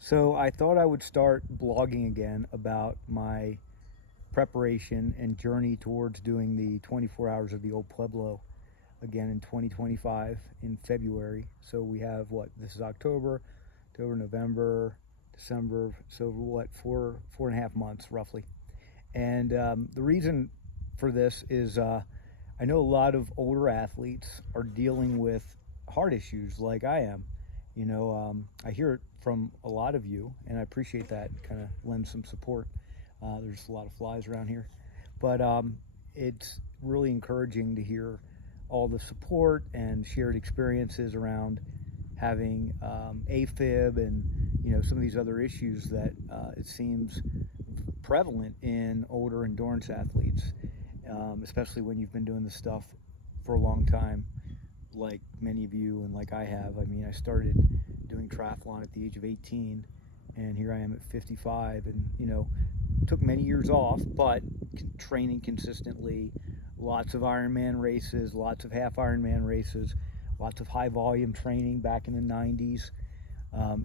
So I thought I would start blogging again about my preparation and journey towards doing the 24 hours of the Old Pueblo again in 2025 in February. So we have what? This is October, November, December. So what? 4.5 months roughly. And the reason for this is I know a lot of older athletes are dealing with heart issues like I am. I hear it from a lot of you, and I appreciate that. Kind of lends some support. There's a lot of flies around here, but it's really encouraging to hear all the support and shared experiences around having AFib and some of these other issues that it seems prevalent in older endurance athletes, especially when you've been doing this stuff for a long time, like many of you and like I have. I mean, I started doing triathlon at the age of 18, and here I am at 55, and took many years off, but training consistently, lots of Ironman races, lots of half Ironman races, lots of high volume training back in the 90s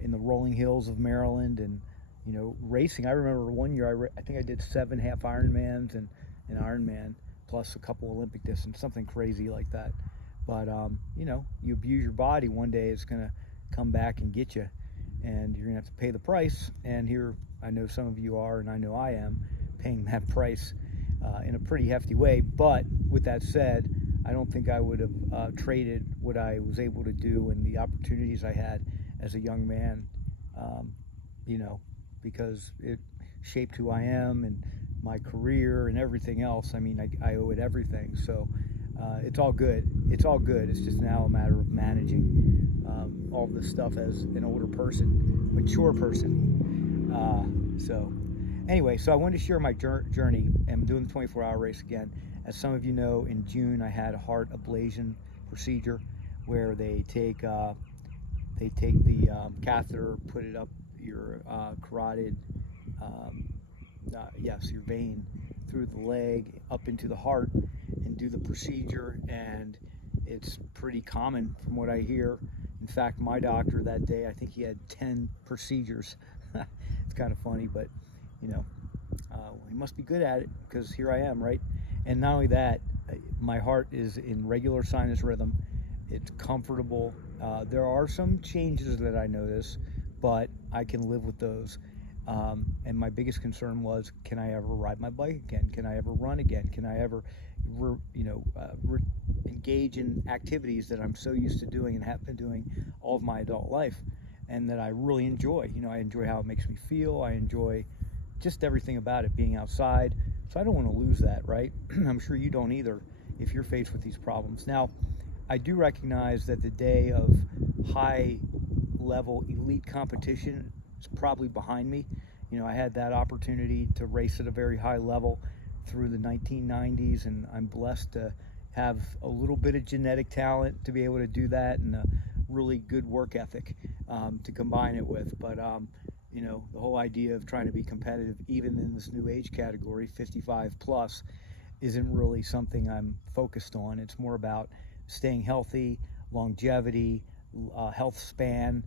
in the rolling hills of Maryland, and racing. I remember one year I think I did 7 half Ironmans and an Ironman plus a couple Olympic distance, something crazy like that. But you abuse your body, one day it's going to come back and get you, and you're going to have to pay the price. And here I know some of you are, and I know I am paying that price in a pretty hefty way. But with that said, I don't think I would have traded what I was able to do and the opportunities I had as a young man, because it shaped who I am and my career and everything else. I mean, I owe it everything. So it's all good. It's all good. It's just now a matter of managing all this stuff as an older person, mature person. So anyway, so I wanted to share my journey. I'm doing the 24-hour race again. As some of you know, in June I had a heart ablation procedure where they take the catheter, put it up your carotid, your vein through the leg up into the heart and do the procedure. And it's pretty common from what I hear. In fact, my doctor that day, I think he had 10 procedures. It's kind of funny, but he must be good at it, because here I am, right? And not only that, my heart is in regular sinus rhythm. It's comfortable. There are some changes that I notice, but I can live with those. And my biggest concern was, can I ever ride my bike again? Can I ever run again? Can I ever, engage in activities that I'm so used to doing and have been doing all of my adult life, and that I really enjoy? I enjoy how it makes me feel. I enjoy just everything about it, being outside. So I don't want to lose that, right? I'm sure you don't either if you're faced with these problems. Now, I do recognize that the day of high level elite competition is probably behind me. I had that opportunity to race at a very high level through the 1990s, and I'm blessed to have a little bit of genetic talent to be able to do that, and a really good work ethic to combine it with. But the whole idea of trying to be competitive, even in this new age category, 55 plus, isn't really something I'm focused on. It's more about staying healthy, longevity, health span,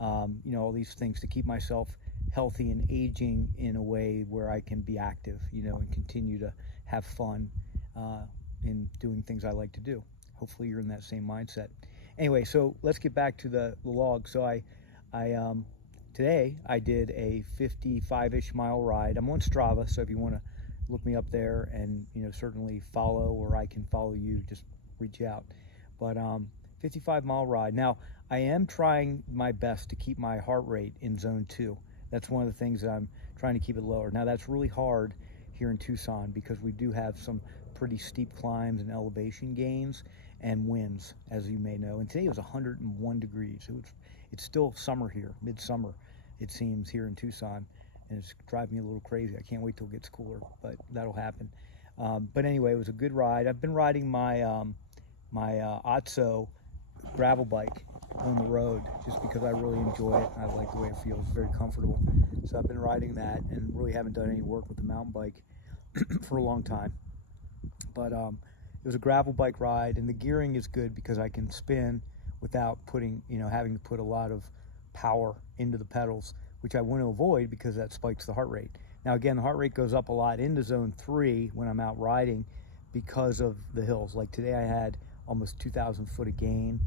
all these things to keep myself healthy and aging in a way where I can be active, and continue to have fun in doing things I like to do. Hopefully you're in that same mindset. Anyway, so let's get back to the log. So I today I did a 55-ish mile ride. I'm on Strava, so if you want to look me up there and certainly follow, or I can follow you, just reach out. But 55-mile ride. Now, I am trying my best to keep my heart rate in zone 2. That's one of the things that I'm trying to keep it lower. Now, that's really hard here in Tucson because we do have some pretty steep climbs and elevation gains and winds, as you may know. And today it was 101 degrees. It's still summer here, midsummer, it seems, here in Tucson. And it's driving me a little crazy. I can't wait till it gets cooler, but that'll happen. But anyway, it was a good ride. I've been riding my Otso gravel bike on the road just because I really enjoy it, and I like the way it feels. It's very comfortable. So I've been riding that and really haven't done any work with the mountain bike for a long time. But it was a gravel bike ride, and the gearing is good because I can spin without having to put a lot of power into the pedals, which I want to avoid because that spikes the heart rate. Now again, the heart rate goes up a lot into zone 3 when I'm out riding because of the hills. Like today I had almost 2,000 foot of gain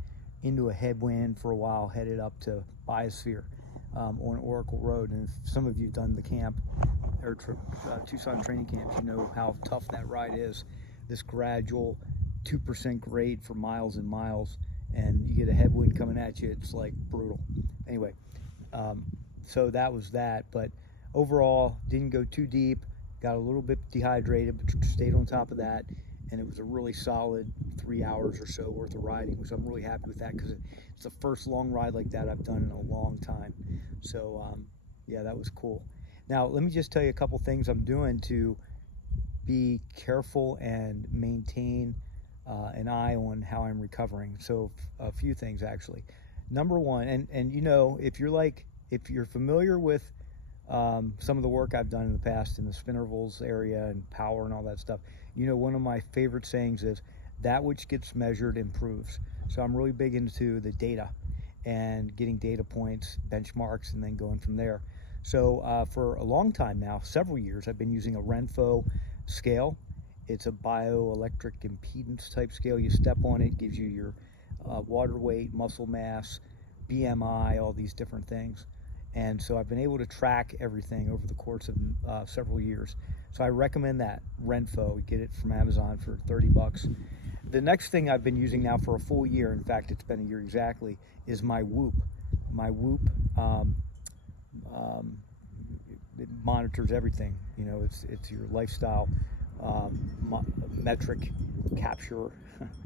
into a headwind for a while, headed up to Biosphere on Oracle Road. And if some of you have done the camp or Tucson training camps, you know how tough that ride is. This gradual 2% grade for miles and miles, and you get a headwind coming at you, it's like brutal. Anyway, so that was that, but overall didn't go too deep, got a little bit dehydrated, but stayed on top of that, and it was a really solid 3 hours or so worth of riding, which I'm really happy with that because it's the first long ride like that I've done in a long time. So yeah, that was cool. Now let me just tell you a couple things I'm doing to be careful and maintain an eye on how I'm recovering. So a few things actually. Number one, and you know, if you're familiar with some of the work I've done in the past in the spin intervals area and power and all that stuff, you know, one of my favorite sayings is that which gets measured improves. So I'm really big into the data and getting data points, benchmarks, and then going from there. So for a long time now, several years, I've been using a Renfo scale. It's a bioelectric impedance type scale. You step on it, gives you your water weight, muscle mass, BMI, all these different things. And so I've been able to track everything over the course of several years. So I recommend that Renfo. Get it from Amazon for 30 bucks. The next thing I've been using now for a full year, in fact, it's been a year exactly, is my Whoop. My Whoop, it monitors everything. You know, it's your lifestyle metric capture.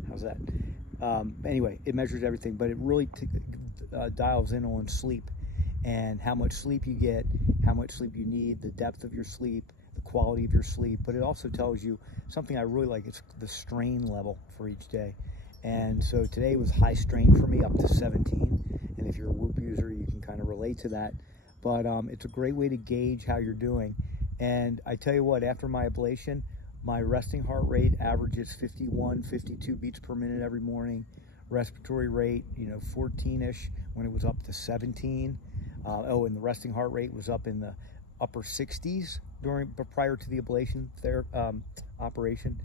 How's that? Anyway, it measures everything, but it really dials in on sleep and how much sleep you get, how much sleep you need, the depth of your sleep, the quality of your sleep. But it also tells you something I really like. It's the strain level for each day. And so today was high strain for me, up to 17. And if you're a Whoop user, you can kind of relate to that. But it's a great way to gauge how you're doing. And I tell you what, after my ablation, my resting heart rate averages 51, 52 beats per minute every morning. Respiratory rate, 14-ish when it was up to 17. And the resting heart rate was up in the upper 60s prior to the ablation operation.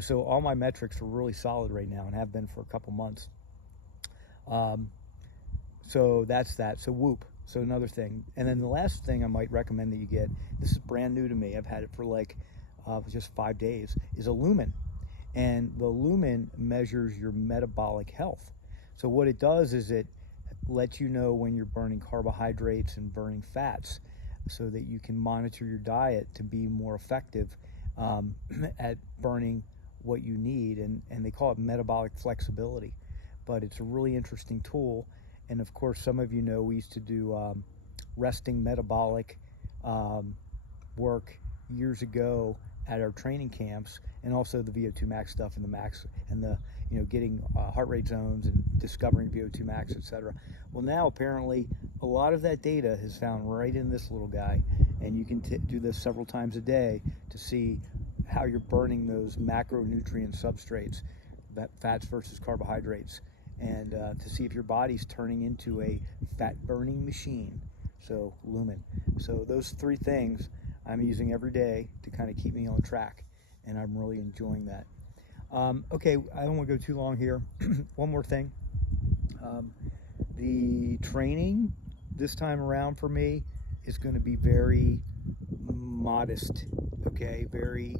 So all my metrics are really solid right now and have been for a couple months. So that's that. So Whoop. So another thing. And then the last thing I might recommend that you get, this is brand new to me, I've had it for like just 5 days, is a Lumen. And the Lumen measures your metabolic health. So what it does is it lets you know when you're burning carbohydrates and burning fats so that you can monitor your diet to be more effective at burning what you need. And they call it metabolic flexibility. But it's a really interesting tool. And of course, some of you know we used to do resting metabolic work years ago at our training camps, and also the VO2 max stuff and the max and the getting heart rate zones and discovering VO2 max, etc. Well, now apparently a lot of that data is found right in this little guy, and you can do this several times a day to see how you're burning those macronutrient substrates, fats versus carbohydrates, and to see if your body's turning into a fat burning machine. So Lumen. So those 3 things I'm using every day to kind of keep me on track, and I'm really enjoying that. Okay, I don't want to go too long here. One more thing. The training this time around for me is going to be very modest, okay? Very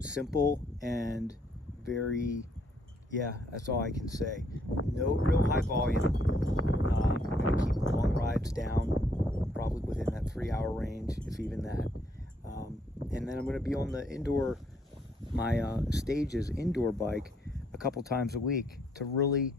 simple and very, yeah, that's all I can say. No real high volume. I'm going to keep the long rides down, probably within that 3-hour range, if even that. And then I'm going to be on the my Stages indoor bike a couple times a week to really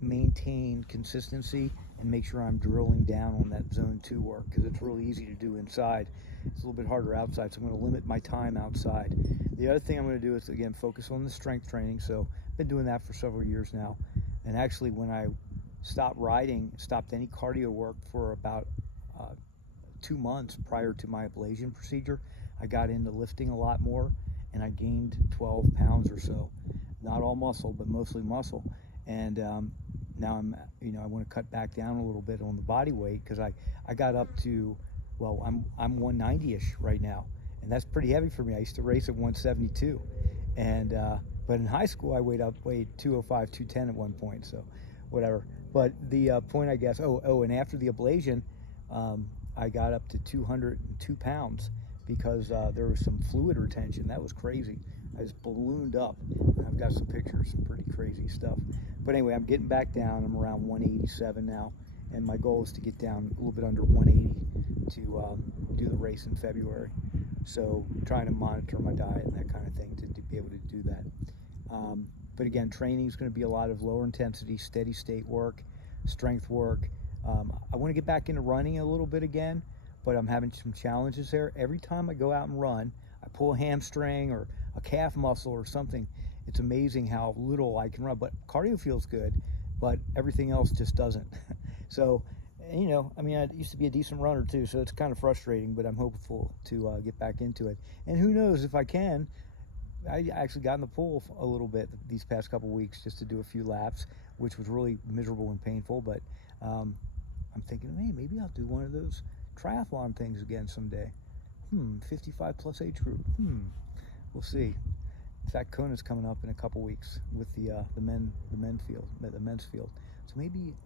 maintain consistency and make sure I'm drilling down on that zone 2 work, because it's really easy to do inside. It's a little bit harder outside, so I'm going to limit my time outside. The other thing I'm going to do is, again, focus on the strength training. So I've been doing that for several years now. And actually, when I stopped any cardio work for about 2 months prior to my ablation procedure, I got into lifting a lot more, and I gained 12 pounds or so. Not all muscle, but mostly muscle. And now I'm, I want to cut back down a little bit on the body weight, because I got up to, well, I'm 190-ish right now, and that's pretty heavy for me. I used to race at 172, and but in high school I weighed 205, 210 at one point, so whatever. But the point, I guess, and after the ablation, I got up to 202 pounds because there was some fluid retention. That was crazy. I just ballooned up. I've got some pictures, some pretty crazy stuff. But anyway, I'm getting back down. I'm around 187 now, and my goal is to get down a little bit under 180 to do the race in February. So trying to monitor my diet and that kind of thing to be able to do that. But again, training is going to be a lot of lower intensity, steady state work, strength work. I want to get back into running a little bit again, but I'm having some challenges there. Every time I go out and run, I pull a hamstring or a calf muscle or something. It's amazing how little I can run, but cardio feels good, but everything else just doesn't. So, I used to be a decent runner too, so it's kind of frustrating, but I'm hopeful to get back into it. And who knows, if I can, I actually got in the pool a little bit these past couple weeks just to do a few laps, which was really miserable and painful, but I'm thinking, hey, maybe I'll do one of those triathlon things again someday. 55 plus age group. We'll see. In fact, Kona's coming up in a couple weeks with the men's field. So maybe,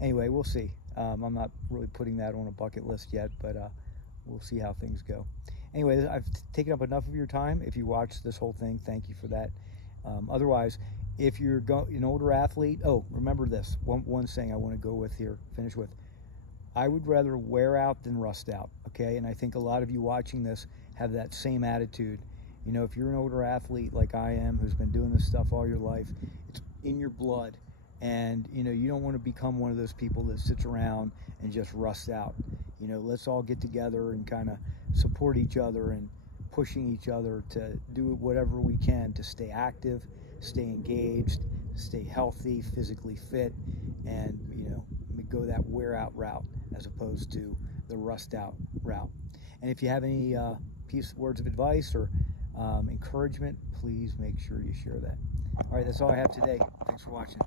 anyway, we'll see. I'm not really putting that on a bucket list yet, but we'll see how things go. Anyway, I've taken up enough of your time. If you watched this whole thing, thank you for that. Otherwise, if you're an older athlete, remember this, one saying I want to finish with. I would rather wear out than rust out, okay? And I think a lot of you watching this have that same attitude. If you're an older athlete like I am, who's been doing this stuff all your life, it's in your blood. And, you don't want to become one of those people that sits around and just rusts out. Let's all get together and kind of support each other and pushing each other to do whatever we can to stay active, stay engaged, stay healthy, physically fit, and, go that wear out route as opposed to the rust out route. And if you have any words of advice or encouragement, please make sure you share that. All right, that's all I have today. Thanks for watching.